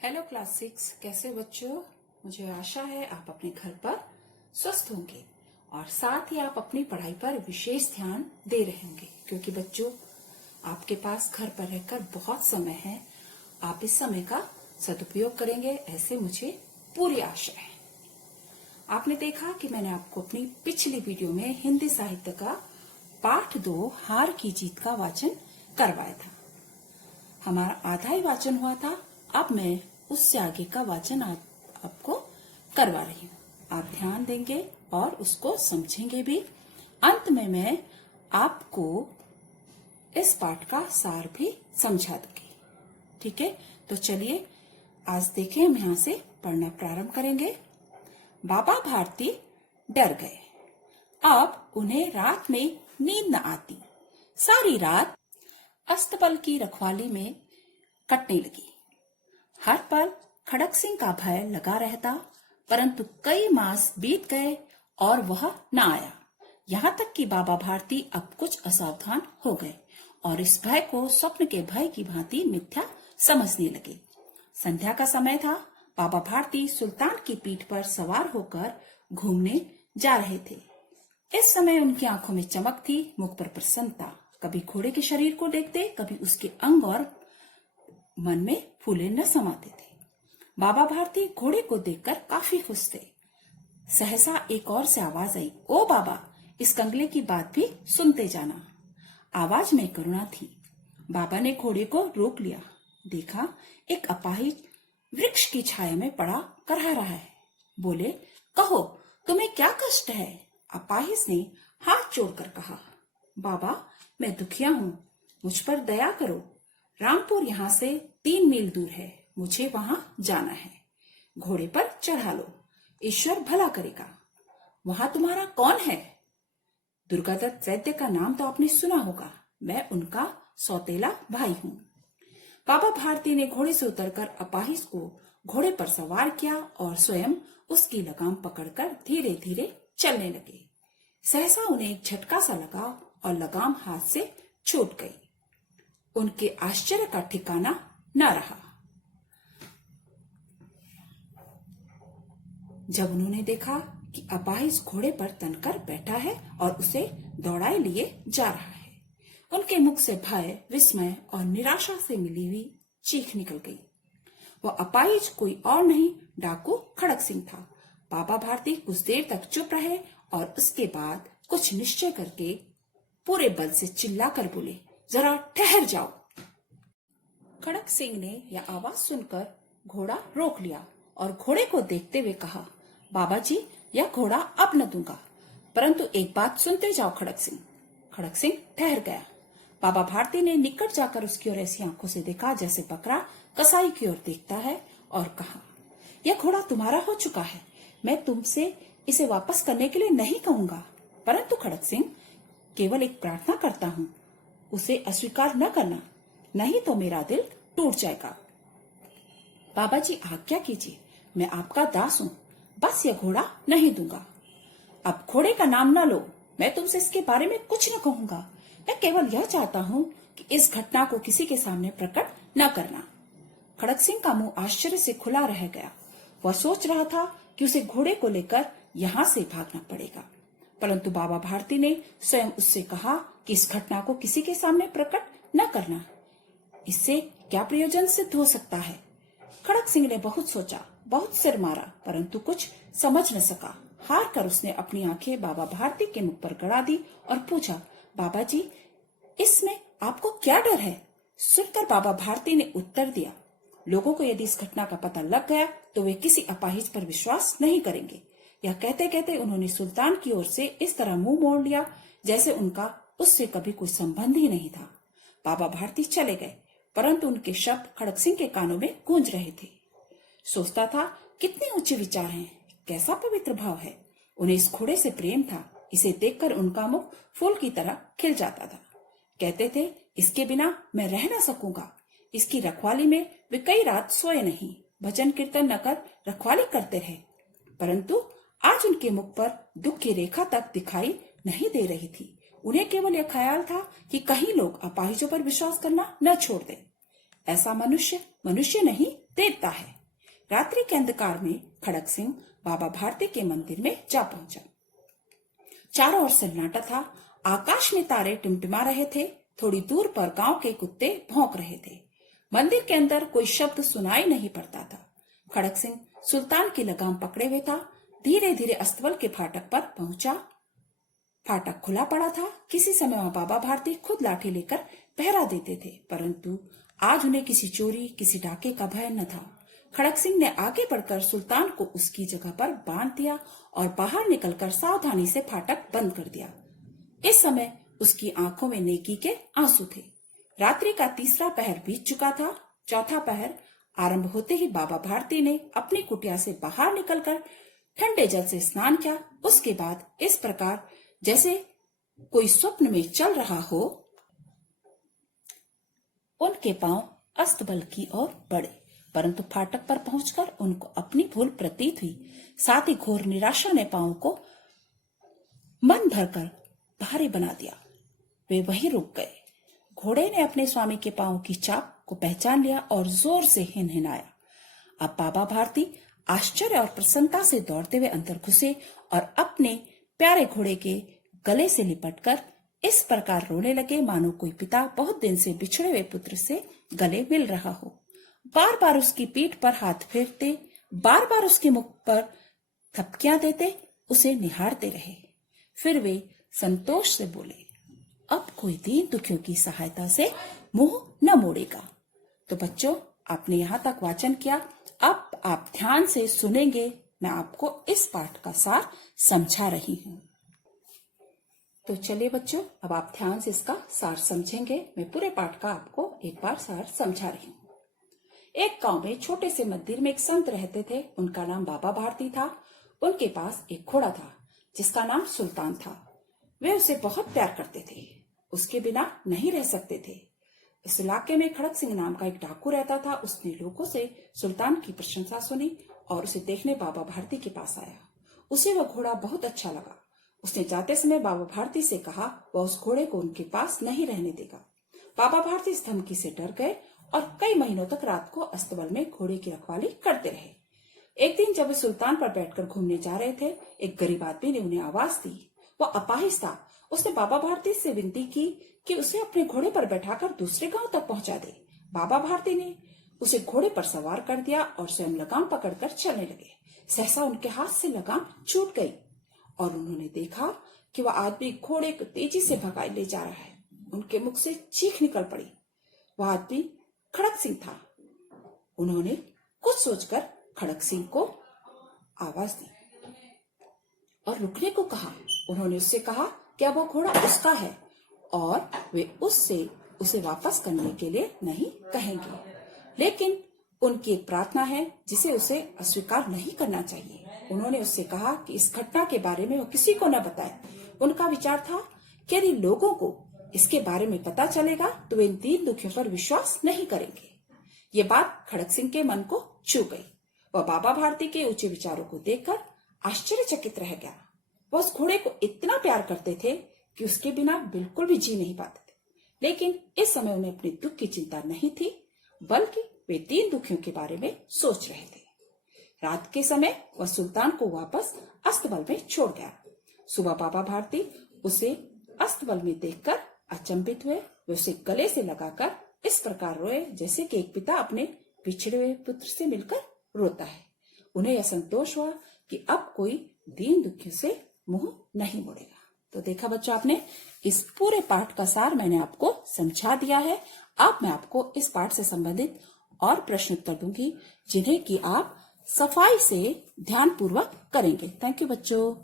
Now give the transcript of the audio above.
Hello class 6 कैसे हो बच्चों। मुझे आशा है आप अपने घर पर स्वस्थ होंगे और साथ ही आप अपनी पढ़ाई पर विशेष ध्यान दे रहे होंगे, क्योंकि बच्चों आपके पास घर पर रहकर बहुत समय है। आप इस समय का सदुपयोग करेंगे, ऐसे मुझे पूरी आशा है। आपने देखा कि मैंने आपको अपनी पिछली वीडियो में हिंदी साहित्य का पाठ 2 हार की जीत का वाचन करवाया था। हमारा आधा ही वाचन हुआ था। अब मैं उससे आगे का वाचन आपको करवा रही हूँ। आप ध्यान देंगे और उसको समझेंगे भी। अंत में मैं आपको इस पाठ का सार भी समझा दूंगी। ठीक है, तो चलिए आज देखें, हम यहाँ से पढ़ना प्रारंभ करेंगे। बाबा भारती डर गए। अब उन्हें रात में नींद न आती। सारी रात अस्तबल की रखवाली में कटने लगी। हर पल खड़क सिंह का भय लगा रहता, परंतु कई मास बीत गए और वह न आया। यहाँ तक कि बाबा भारती अब कुछ असावधान हो गए और इस भय को स्वप्न के भय की भांति मिथ्या समझने लगे। संध्या का समय था। बाबा भारती सुल्तान की पीठ पर सवार होकर घूमने जा रहे थे। इस समय उनकी आंखों में चमक थी, मुख पर प्रसन्नता। कभी घोड़े के शरीर को देखते, कभी उसके अंग, और मन में फूले न समाते थे। बाबा भारती घोड़े को देखकर काफी खुश थे। सहसा एक और से आवाज आई, ओ बाबा, इस कंगले की बात भी सुनते जाना। आवाज में करुणा थी। बाबा ने घोड़े को रोक लिया। देखा एक अपाहिज वृक्ष की छाया में पड़ा करहा रहा है। बोले, कहो तुम्हें क्या कष्ट है? अपाहिज ने हाथ जोड़कर कहा, बाबा मैं दुखिया हूँ, मुझ पर दया करो। रामपुर यहाँ से 3 मील दूर है, मुझे वहां जाना है। घोड़े पर चढ़ा लो, ईश्वर भला करेगा। वहां तुम्हारा कौन है? दुर्गादत्त वैद्य का नाम तो आपने सुना होगा, मैं उनका सौतेला भाई हूँ। बाबा भारती ने घोड़े से उतरकर अपाहिज को घोड़े पर सवार किया और स्वयं उसकी लगाम पकड़कर धीरे धीरे चलने लगे। सहसा उन्हें एक झटका सा लगा और लगाम हाथ से छूट गई। उनके आश्चर्य का ठिकाना न रहा। जब उन्होंने देखा कि अपाहिज घोड़े पर तनकर बैठा है और उसे दौड़ाए लिए जा रहा है, उनके मुख से भय, विस्मय और निराशा से मिली हुई चीख निकल गई। वह अपाहिज कोई और नहीं, डाकू खड़क सिंह था। बाबा भारती कुछ देर तक चुप रहे और उसके बाद कुछ निश्चय करके पूरे बल से चिल्लाकर बोले, जरा ठहर जाओ। खड़क सिंह ने यह आवाज सुनकर घोड़ा रोक लिया और घोड़े को देखते हुए कहा, बाबा जी यह घोड़ा अब न दूंगा, परंतु एक बात सुनते जाओ खड़क सिंह। खड़क सिंह ठहर गया। बाबा भारती ने निकट जाकर उसकी ओर ऐसी आंखों से देखा जैसे बकरा कसाई की ओर देखता है और कहा, यह घोड़ा तुम्हारा हो चुका है, मैं तुमसे इसे वापस करने के लिए नहीं कहूंगा, परंतु खड़क सिंह केवल एक प्रार्थना करता हूँ, उसे अस्वीकार न करना, नहीं तो मेरा दिल टूट जाएगा। बाबा जी आज्ञा कीजिए, मैं आपका दास हूँ, बस यह घोड़ा नहीं दूंगा। अब घोड़े का नाम न लो, मैं तुमसे इसके बारे में कुछ न कहूंगा। मैं केवल यह चाहता हूँ कि इस घटना को किसी के सामने प्रकट न करना। खड़क सिंह का मुंह आश्चर्य से खुला रह गया। वह सोच रहा था कि उसे घोड़े को लेकर यहाँ से भागना पड़ेगा, परंतु बाबा भारती ने स्वयं उससे कहा कि इस घटना को किसी के सामने प्रकट न करना। इससे क्या प्रयोजन सिद्ध हो सकता है? खड़क सिंह ने बहुत सोचा, बहुत सिर मारा, परंतु कुछ समझ न सका। हार कर उसने अपनी आंखें बाबा भारती के मुख पर गड़ा दी और पूछा, बाबा जी इसमें आपको क्या डर है? सुनकर बाबा भारती ने उत्तर दिया, लोगों को यदि इस घटना का पता लग गया तो वे किसी अपाहिज पर विश्वास नहीं करेंगे। यह कहते कहते उन्होंने सुल्तान की ओर से इस तरह मुंह मोड़ लिया जैसे उनका उससे कभी कोई संबंध ही नहीं था। बाबा भारती चले गए, परंतु उनके शब्द खड़क सिंह के कानों में गूंज रहे थे। सोचता था, कितने ऊंचे विचार हैं, कैसा पवित्र भाव है। उन्हें इस घोड़े से प्रेम था। इसे देखकर उनका मुख फूल की तरह खिल जाता था। कहते थे, इसके बिना मैं रह न सकूंगा। इसकी रखवाली में वे कई रात सोए नहीं, भजन कीर्तन न कर रखवाली करते रहे, परंतु आज उनके मुख पर दुख की रेखा तक दिखाई नहीं दे रही थी। उन्हें केवल यह ख्याल था कि कहीं लोग अपाहिजों पर विश्वास करना न छोड़ दें। ऐसा मनुष्य नहीं देता है। रात्रि के अंधकार में खड़क सिंह बाबा भारती के मंदिर में जा पहुंचा। चारों ओर सन्नाटा था। आकाश में तारे टिमटिमा रहे थे। थोड़ी दूर पर गांव के कुत्ते भौंक रहे थे। मंदिर के अंदर कोई शब्द सुनाई नहीं पड़ता था। खड़क सिंह सुल्तान की लगाम पकड़े हुए था। धीरे धीरे अस्तबल के फाटक पर पहुंचा। फाटक खुला पड़ा था। किसी समय वहां बाबा भारती खुद लाठी लेकर पहरा देते थे, परंतु आज उन्हें किसी चोरी, किसी डाके का भय न था। खड़क सिंह ने आगे बढ़कर सुल्तान को उसकी जगह पर बांध दिया और बाहर निकलकर सावधानी से फाटक बंद कर दिया। इस समय उसकी आंखों में नेकी के आंसू थे। रात्रि का तीसरा पहर बीत चुका था। चौथा पहर आरंभ होते ही बाबा भारती ने अपनी कुटिया से बाहर निकलकर ठंडे जल से स्नान किया। उसके बाद इस प्रकार जैसे कोई स्वप्न में चल रहा हो, उनके पांव अस्तबल की ओर बढ़े, परंतु फाटक पर पहुंचकर उनको अपनी भूल प्रतीत हुई। साथ ही घोर निराशा ने पांव को मन भरकर भारी बना दिया। वे वहीं रुक गए। घोड़े ने अपने स्वामी के पांव की चाप को पहचान लिया और जोर से हिनहिनाया। अब बाबा भारती आश्चर्य और प्रसन्नता से दौड़ते हुए अंदर घुसे और अपने प्यारे घोड़े के गले से लिपटकर इस प्रकार रोने लगे मानो कोई पिता बहुत दिन से बिछड़े हुए पुत्र से गले मिल रहा हो। बार बार उसकी पीठ पर हाथ फेरते, बार बार उसके मुख पर थपकियां देते उसे निहारते रहे। फिर वे संतोष से बोले, अब कोई दीन दुखियों की सहायता से मुंह न मोड़ेगा। तो बच्चों, आपने यहाँ तक वाचन किया। अब आप ध्यान से सुनेंगे। मैं आपको इस पाठ का सार समझा रही हूँ। तो चलिए बच्चों, अब आप ध्यान से इसका सार समझेंगे। मैं पूरे पाठ का आपको एक बार सार समझा रही हूँ। एक गांव में छोटे से मंदिर में एक संत रहते थे। उनका नाम बाबा भारती था। उनके पास एक घोड़ा था जिसका नाम सुल्तान था। वे उसे बहुत प्यार करते थे, उसके बिना नहीं रह सकते थे। इस इलाके में खड़क सिंह नाम का एक डाकू रहता था। उसने लोगों से सुल्तान की प्रशंसा सुनी और उसे देखने बाबा भारती के पास आया। उसे वह घोड़ा बहुत अच्छा लगा। उसने जाते समय बाबा भारती से कहा वह उस घोड़े को उनके पास नहीं रहने देगा। बाबा भारती इस धमकी से डर गए और कई महीनों तक रात को अस्तबल में घोड़े की रखवाली करते रहे। एक दिन जब वे सुल्तान पर बैठकर घूमने जा रहे थे, एक गरीब आदमी ने उन्हें आवाज दी। वह अपाहिज था। उसने बाबा भारती से विनती की कि उसे अपने घोड़े पर बैठाकर दूसरे गांव तक पहुंचा दे। बाबा भारती ने उसे घोड़े पर सवार कर दिया और स्वयं लगाम पकड़कर चलने लगे। सहसा उनके हाथ से लगाम छूट गई और उन्होंने देखा कि वह आदमी घोड़े को तेजी से भगाए ले जा रहा है। उनके मुख से चीख निकल पड़ी। वह आदमी खड़क सिंह था। उन्होंने कुछ सोचकर खड़क सिंह को आवाज दी और रुकने को कहा। उन्होंने उससे कहा कि अब वह घोड़ा उसका है और वे उससे उसे वापस करने के लिए नहीं कहेंगे, लेकिन उनकी एक प्रार्थना है जिसे उसे अस्वीकार नहीं करना चाहिए। उन्होंने उससे कहा कि इस घटना के बारे में वो किसी को न बताए। उनका विचार था कि यदि लोगों को इसके बारे में पता चलेगा तो वे इन दीन दुखियों पर विश्वास नहीं करेंगे। ये बात खड़क सिंह के मन को छू गई। वह बाबा भारती के ऊंचे विचारों को देखकर आश्चर्यचकित रह गया। वह उस घोड़े को इतना प्यार करते थे कि उसके बिना बिल्कुल भी जी नहीं पाते थे, लेकिन इस समय उन्हें अपने दुख की चिंता नहीं थी, बल्कि वे दीन दुखियों के बारे में सोच रहे थे। रात के समय वह सुल्तान को वापस अस्तबल में छोड़ गया। सुबह बाबा भारती उसे अस्तबल में देखकर अचंभित हुए। वे उसे गले से लगाकर इस प्रकार रोए जैसे कि एक पिता अपने बिछड़े हुए पुत्र से मिलकर रोता है। उन्हें यह संतोष हुआ कि अब कोई दीन दुखियों से मुंह नहीं मोड़ेगा। तो देखा बच्चों, आपने इस पूरे पाठ का सार मैंने आपको समझा दिया है। अब मैं आपको इस पाठ से संबंधित और प्रश्न उत्तर दूंगी जिन्हें कि आप सफाई से ध्यान पूर्वक करेंगे। थैंक यू बच्चों।